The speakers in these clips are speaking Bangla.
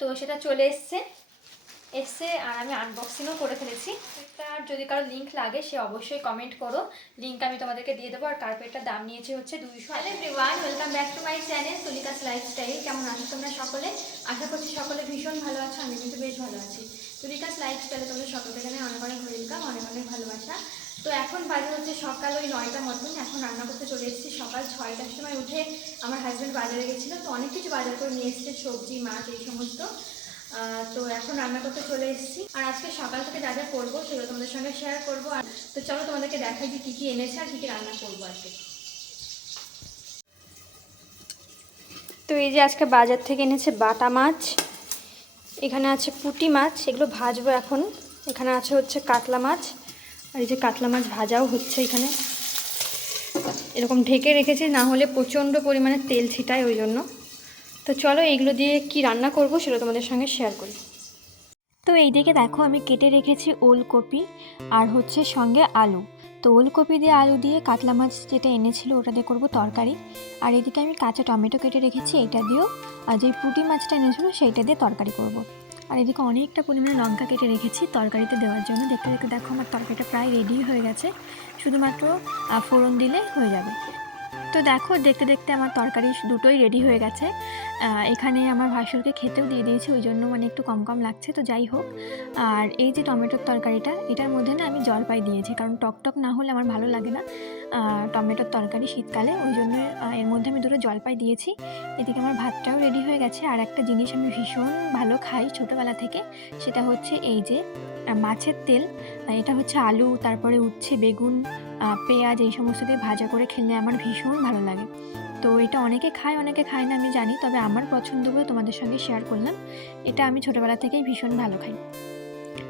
তো সেটা চলে এসছে। এসছে আর আমি আনবক্সিংও করে ফেলেছি। তার যদি কারও লিঙ্ক লাগে, সে অবশ্যই কমেন্ট করো। লিঙ্ক আমি তোমাদেরকে দিয়ে দেবো। আর কার্পেটটার দাম নিয়েছে হচ্ছে দুইশো hello everyone welcome back to my channel Tulika's lifestyle কেমন আছো তোমরা সকলে? আশা করছি সকলে ভীষণ ভালো আছো, আমি কিন্তু বেশ ভালো আছি। তুলিকাস লাইফস্টাইলে তোমাদের সকলকে জানাই অনেক অনেক ওয়েলকাম অনেক অনেক ভালোবাসা। তো এখন বাজে হচ্ছে সকাল ওই নয়টা মতন। এখন রান্না করতে চলে এসেছি। সকাল ছয়টার সময় উঠে আমার হাজব্যান্ড বাজারে গেছিল। তো অনেক কিছু বাজার করে নিয়ে এসেছে, সবজি, মাছ এই সমস্ত। তো এখন রান্না করতে চলে এসেছি। আর আজকে সকাল থেকে যা যা করব সেগুলো তোমাদের সঙ্গে শেয়ার করব। আর তো চলো তোমাদেরকে দেখাই যে কী কী এনেছে আর কী কী রান্না করব আজকে। তো এই যে আজকে বাজার থেকে এনেছে বাটা মাছ, এখানে আছে পুঁটি মাছ, এগুলো ভাজবো এখন। এখানে আছে হচ্ছে কাতলা মাছ। আর এই যে কাতলা মাছ ভাজাও হচ্ছে এখানে। এরকম ঢেকে রেখেছি, না হলে প্রচণ্ড পরিমাণে তেল ছিটায় ওই জন্য। তো চলো এগুলো দিয়ে কি রান্না করব সেটা তোমাদের সঙ্গে শেয়ার করি। তো এইদিকে দেখো আমি কেটে রেখেছি ওলকপি আর হচ্ছে সঙ্গে আলু। তো ওলকপি দিয়ে আলু দিয়ে কাতলা মাছ যেটা এনেছিল ওটা দিয়ে করব তরকারি। আর এদিকে আমি কাঁচা টমেটো কেটে রেখেছি এটা দিয়েও, আর যে পুঁটি মাছটা এনেছিল সেইটা দিয়ে তরকারি করব। আর এদিকে অনেকটা পরিমাণে লঙ্কা কেটে রেখেছি তরকারিতে দেওয়ার জন্য। দেখতে দেখতে দেখো আমার তরকারিটা প্রায় রেডি হয়ে গেছে। শুধুমাত্র ফোড়ন দিলে হয়ে যাবে। তো দেখো, দেখতে দেখতে আমার তরকারি দুটোই রেডি হয়ে গেছে। এখানে আমার ভাসুরকে খেতেও দিয়ে দিয়েছি, ওই জন্য মানে একটু কম কম লাগছে, তো যাই হোক। আর এই যে টমেটোর তরকারিটা, এটার মধ্যে না আমি জলপাই দিয়েছি, কারণ টকটক না হলে আমার ভালো লাগে না। টমেটোর তরকারি শীতকালে, ওই জন্য এর মধ্যে আমি দুটো জলপাই দিয়েছি। এদিকে আমার ভাতটাও রেডি হয়ে গেছে। আর একটা জিনিস আমি ভীষণ ভালো খাই ছোটোবেলা থেকে, সেটা হচ্ছে এই যে মাছের তেল। এটা হচ্ছে আলু, তারপরে উচ্ছে, বেগুন পেঁয়াজ, এই সমস্ত দিয়ে ভাজা করে খেলে আমার ভীষণ ভালো লাগে। তো এটা অনেকে খায় অনেকে খায় না, আমি জানি, তবে আমার পছন্দ পছন্দগুলো তোমাদের সঙ্গে শেয়ার করলাম। এটা আমি ছোটোবেলা থেকেই ভীষণ ভালো খাই।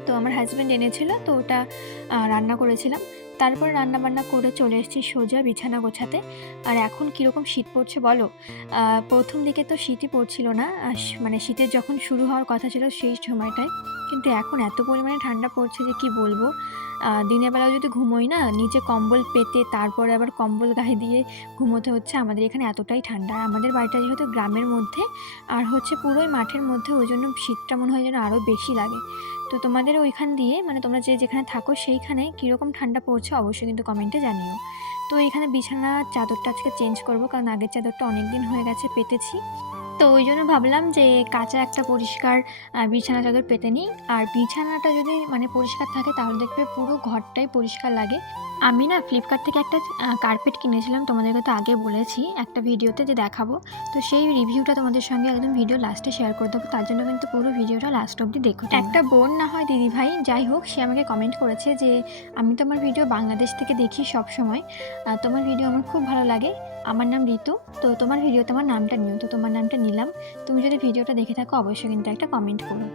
তো আমার হাজব্যান্ড এনেছিল, তো ওটা রান্না করেছিলাম। তারপর রান্না বান্না করে চলে এসেছি সোজা বিছানা গোছাতে। আর এখন কীরকম শীত পড়ছে বলো? প্রথম দিকে তো শীতই পড়ছিল না। মানে শীতের যখন শুরু হওয়ার কথা ছিল সেই সময়টায়। কিন্তু এখন এত পরিমাণে ঠান্ডা পড়ছে যে কি বলব? দিনের বেলাও যদি ঘুমোই না নিচে কম্বল পেতে, তারপরে আবার কম্বল গায়ে দিয়ে ঘুমোতে হচ্ছে, আমাদের এখানে এতটাই ঠান্ডা। আর আমাদের বাড়িটা যেহেতু গ্রামের মধ্যে, আর হচ্ছে পুরোই মাঠের মধ্যে, ওই জন্য শীতটা মনে হয় যেন আরও বেশি লাগে। তো তোমাদের ওইখান দিয়ে মানে তোমরা যে যেখানে থাকো সেইখানে কীরকম ঠান্ডা পড়ছে অবশ্যই কিন্তু কমেন্টে জানিও। তো এখানে বিছানার চাদরটা আজকে চেঞ্জ করব, কারণ আগের চাদরটা অনেক দিন হয়ে গেছে, পেতেছি। তো ওই জন্য ভাবলাম যে কাঁচা একটা পরিষ্কার বিছানা চাদর পেতে নিই। আর বিছানাটা যদি মানে পরিষ্কার থাকে তাহলে দেখবে পুরো ঘরটাই পরিষ্কার লাগে। আমি না ফ্লিপকার্ট থেকে একটা কার্পেট কিনেছিলাম, তোমাদেরকে তো আগে বলেছি একটা ভিডিওতে যে দেখাবো। তো সেই রিভিউটা তোমাদের সঙ্গে একদম ভিডিও লাস্টে শেয়ার করে দেবো। তার জন্য কিন্তু পুরো ভিডিওটা লাস্ট অবধি দেখো একটা বোন না হয় দিদি ভাই, যাই হোক, সে আমাকে কমেন্ট করেছে যে, আমি তোমার ভিডিও বাংলাদেশ থেকে দেখি সব সময় তোমার ভিডিও আমার খুব ভালো লাগে। আমার নাম ঋতু, তো তোমার ভিডিওতে আমার নামটা নিও, তো তোমার নামটা নিলাম। তুমি যদি ভিডিওটা দেখে থাকো, অবশ্যই কিন্তু একটা কমেন্ট করো।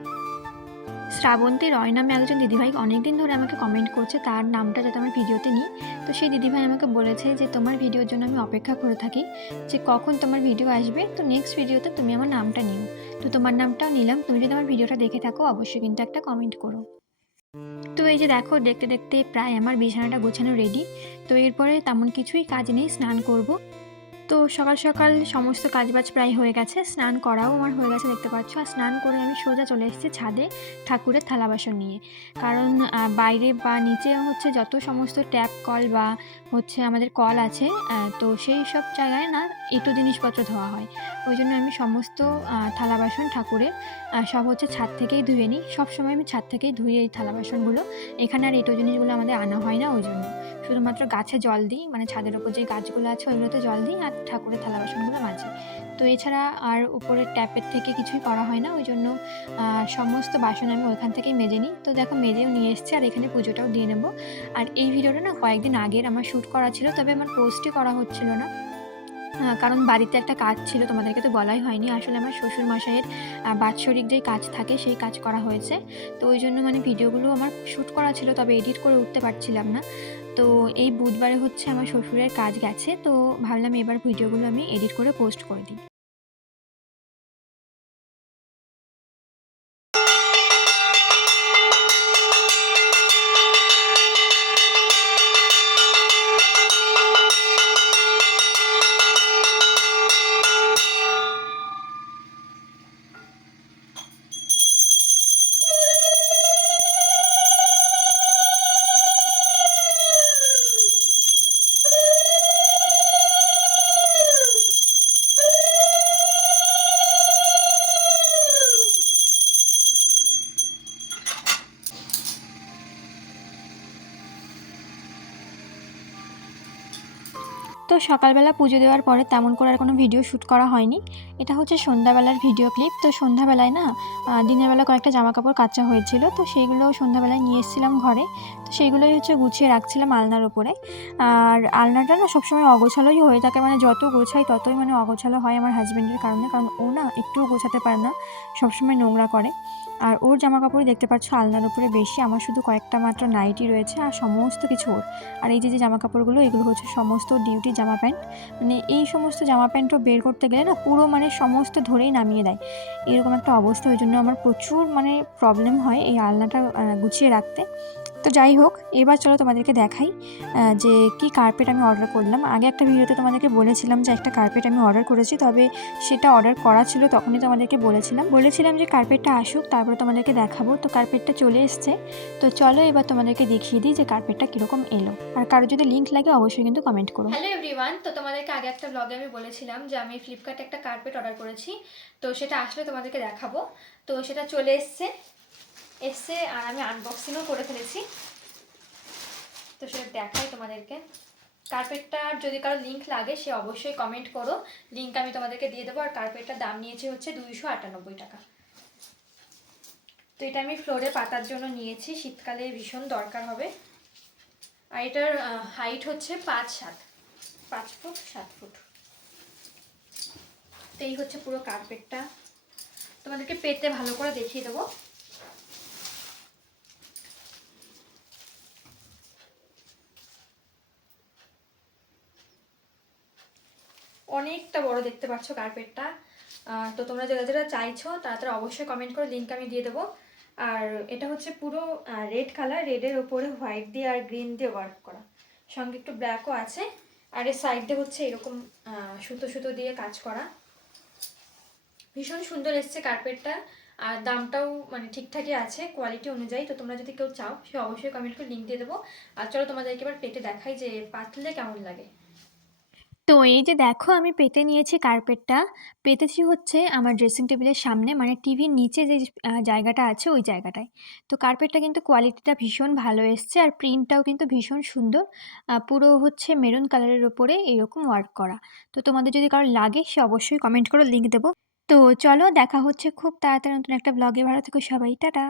শ্রাবন্তী রয় নামে একজন দিদিভাই অনেকদিন ধরে আমাকে কমেন্ট করছে, তার নামটা যাতে আমার ভিডিওতে নিই। তো সেই দিদিভাই আমাকে বলেছে যে, তোমার ভিডিওর জন্য আমি অপেক্ষা করে থাকি, যে কখন তোমার ভিডিও আসবে, তো নেক্সট ভিডিওতে তুমি আমার নামটা নিও। তো তোমার নামটাও নিলাম, তুমি যদি আমার ভিডিওটা দেখে থাকো, অবশ্যই কিন্তু একটা কমেন্ট করো। তো এই যে দেখো, দেখতে দেখতে প্রায় আমার বিছানাটা গোছানো রেডি তো এরপরে তেমন কিছুই কাজ নেই, স্নান করব। তো সকাল সকাল সমস্ত কাজবাজ প্রায় হয়ে গেছে। স্নান করাও আমার হয়ে গেছে, দেখতে পাচ্ছ। আর স্নান করে আমি সোজা চলে এসেছি ছাদে ঠাকুরের থালা বাসন নিয়ে। কারণ বাইরে বা নিচে হচ্ছে যত সমস্ত ট্যাপ কল বা হচ্ছে আমাদের কল আছে তো সেই সব জায়গায় না এঁটো জিনিসপত্র ধোয়া হয়। ওই জন্য আমি সমস্ত থালা বাসন ঠাকুরের সব হচ্ছে ছাদ থেকেই ধুয়ে নিই। সবসময় আমি ছাদ থেকেই ধুয়ে এই থালা বাসনগুলো। এখানে আর এঁটো জিনিসগুলো আমাদের আনা হয় না ওই জন্য। শুধুমাত্র গাছে জল দিই মানে ছাদের ওপর যে গাছগুলো আছে ওইগুলোতে জল দিই আর ঠাকুরের থালা বাসনগুলো মাজি। তো এছাড়া আর উপরের ট্যাপের থেকে কিছুই করা হয় না, ওই জন্য সমস্ত বাসন আমি ওইখান থেকেই মেজে নিই। তো দেখো মেজেও নিয়ে এসেছি আর এখানে পুজোটাও দিয়ে নেব। আর এই ভিডিওটা না কয়েকদিন আগের আমার শ্যুট করা ছিল, তবে আমার পোস্টই করা হচ্ছিল না। কারণ বাড়িতে একটা কাজ ছিল, তোমাদেরকে তো বলাই হয়নি। আসলে আমার শ্বশুর মশাইয়ের বাৎসরিক যেই কাজ থাকে, সেই কাজ করা হয়েছে। তো ওই জন্য মানে ভিডিওগুলো আমার শ্যুট করা ছিল, তবে এডিট করে উঠতে পারছিলাম না। তো এই বুধবারে হচ্ছে আমার শ্বশুরের কাজ গেছে, তো ভাবলাম এবার ভিডিওগুলো আমি এডিট করে পোস্ট করে দিই। তো সকালবেলা পুজো দেওয়ার পরে তেমন করে আর কোনো ভিডিও শ্যুট করা হয়নি। এটা হচ্ছে সন্ধ্যাবেলার ভিডিও ক্লিপ তো সন্ধ্যাবেলায় না দিনের বেলা কয়েকটা জামা কাপড় কাচা হয়েছিল। তো সেইগুলো সন্ধ্যাবেলায় নিয়ে এসেছিলাম ঘরে। তো সেইগুলোই হচ্ছে গুছিয়ে রাখছিলাম আলনার ওপরে আর আলনাটা না সবসময় অগোছালোই হয়ে থাকে। মানে যত গোছাই ততই মানে অগোছালো হয় আমার হাজব্যান্ডের কারণে। কারণ ও না একটুও গোছাতে পারে না। সবসময় নোংরা করে। আর ওর জামা কাপড় দেখতে পাচ্ছ আলনার উপরে বেশি। আমার শুধু কয়েকটা মাত্র নাইটি রয়েছে আর সমস্ত কিছু ওর। আর এই যে যে জামা কাপড়গুলো এগুলো হচ্ছে সমস্ত ডিউটি জামা প্যান্ট। মানে এই সমস্ত জামা প্যান্টও বের করতে গেলে না পুরো মানে সমস্ত ধরেই নামিয়ে দেয়। এরকম একটা অবস্থা। ওই জন্য আমার প্রচুর মানে প্রবলেম হয় এই আলনাটা গুছিয়ে রাখতে। তো যাই হোক, এবার চলো তোমাদেরকে দেখাই যে কি কার্পেট আমি অর্ডার করলাম। আগে একটা ভিডিওতে তোমাদেরকে বলেছিলাম যে একটা কার্পেট আমি অর্ডার করেছি, তবে সেটা অর্ডার করা ছিল তখনই তোমাদেরকে বলেছিলাম। বলেছিলাম যে কার্পেটটা আসুক, তারপরে তোমাদেরকে দেখাবো। তো কার্পেটটা চলে এসছে। তো চলো এবার তোমাদেরকে দেখিয়ে দিই যে কার্পেটটা কীরকম এলো। আর কারও যদি লিঙ্ক লাগে, অবশ্যই কিন্তু কমেন্ট করো। হ্যালো এভরিওয়ান তো তোমাদেরকে আগে একটা ব্লগে আমি বলেছিলাম যে আমি ফ্লিপকার্টে একটা কার্পেট অর্ডার করেছি। তো সেটা আসলে তোমাদেরকে দেখাবো। তো সেটা চলে এসছে। এসছে আর আমি আনবক্সিংও করে ফেলেছি। তো সেটা দেখাই তোমাদেরকে। কার্পেটটার যদি কারও লিঙ্ক লাগে, সে অবশ্যই কমেন্ট করো। লিঙ্ক আমি তোমাদেরকে দিয়ে দেবো। আর কার্পেটটার দাম নিয়েছে হচ্ছে দুইশো আটানব্বই টাকা। তো এটা আমি ফ্লোরে পাতার জন্য নিয়েছি। শীতকালে ভীষণ দরকার হবে। আর এটার হাইট হচ্ছে পাঁচ সাত। পাঁচ ফুট, সাত ফুট। তো এই হচ্ছে পুরো কার্পেটটা তোমাদেরকে পেতে ভালো করে দেখিয়ে দেবো। অনেকটা বড় দেখতে পাচ্ছ কার্পেটটা তো তোমরা যারা যারা চাইছো তারা অবশ্যই কমেন্ট করে লিঙ্ক আমি দিয়ে দেবো। আর এটা হচ্ছে পুরো রেড কালার রেডের ওপরে হোয়াইট দিয়ে আর গ্রিন দিয়ে ওয়ার্ক করা। সঙ্গে একটু ব্ল্যাকও আছে। আর এর সাইড হচ্ছে এরকম সুতো সুতো দিয়ে কাজ করা। ভীষণ সুন্দর এসছে কার্পেটটা আর দামটাও মানে ঠিকঠাকই আছে কোয়ালিটি অনুযায়ী। তো তোমরা যদি কেউ চাও, সে অবশ্যই কমেন্ট করে লিঙ্ক দিয়ে দেবো। আর চলো তোমাদেরকে এবার পেটে দেখাই যে পাতলে কেমন লাগে। তো এই যে দেখো আমি পেতে নিয়েছি কার্পেটটা। পেতেছি হচ্ছে আমার ড্রেসিং টেবিলের সামনে মানে টিভির নিচে যে জায়গাটা আছে ওই জায়গাটায়। তো কার্পেটটা কিন্তু কোয়ালিটিটা ভীষণ ভালো এসছে আর প্রিন্টটাও কিন্তু ভীষণ সুন্দর। পুরো হচ্ছে মেরুন কালারের ওপরে এরকম ওয়ার্ক করা। তো তোমাদের যদি কারও লাগে সে অবশ্যই কমেন্ট করে লিঙ্ক দেবো। তো চলো দেখা হচ্ছে খুব তাড়াতাড়ি নতুন একটা ব্লগে ভালো থেকো সবাই, টাটা।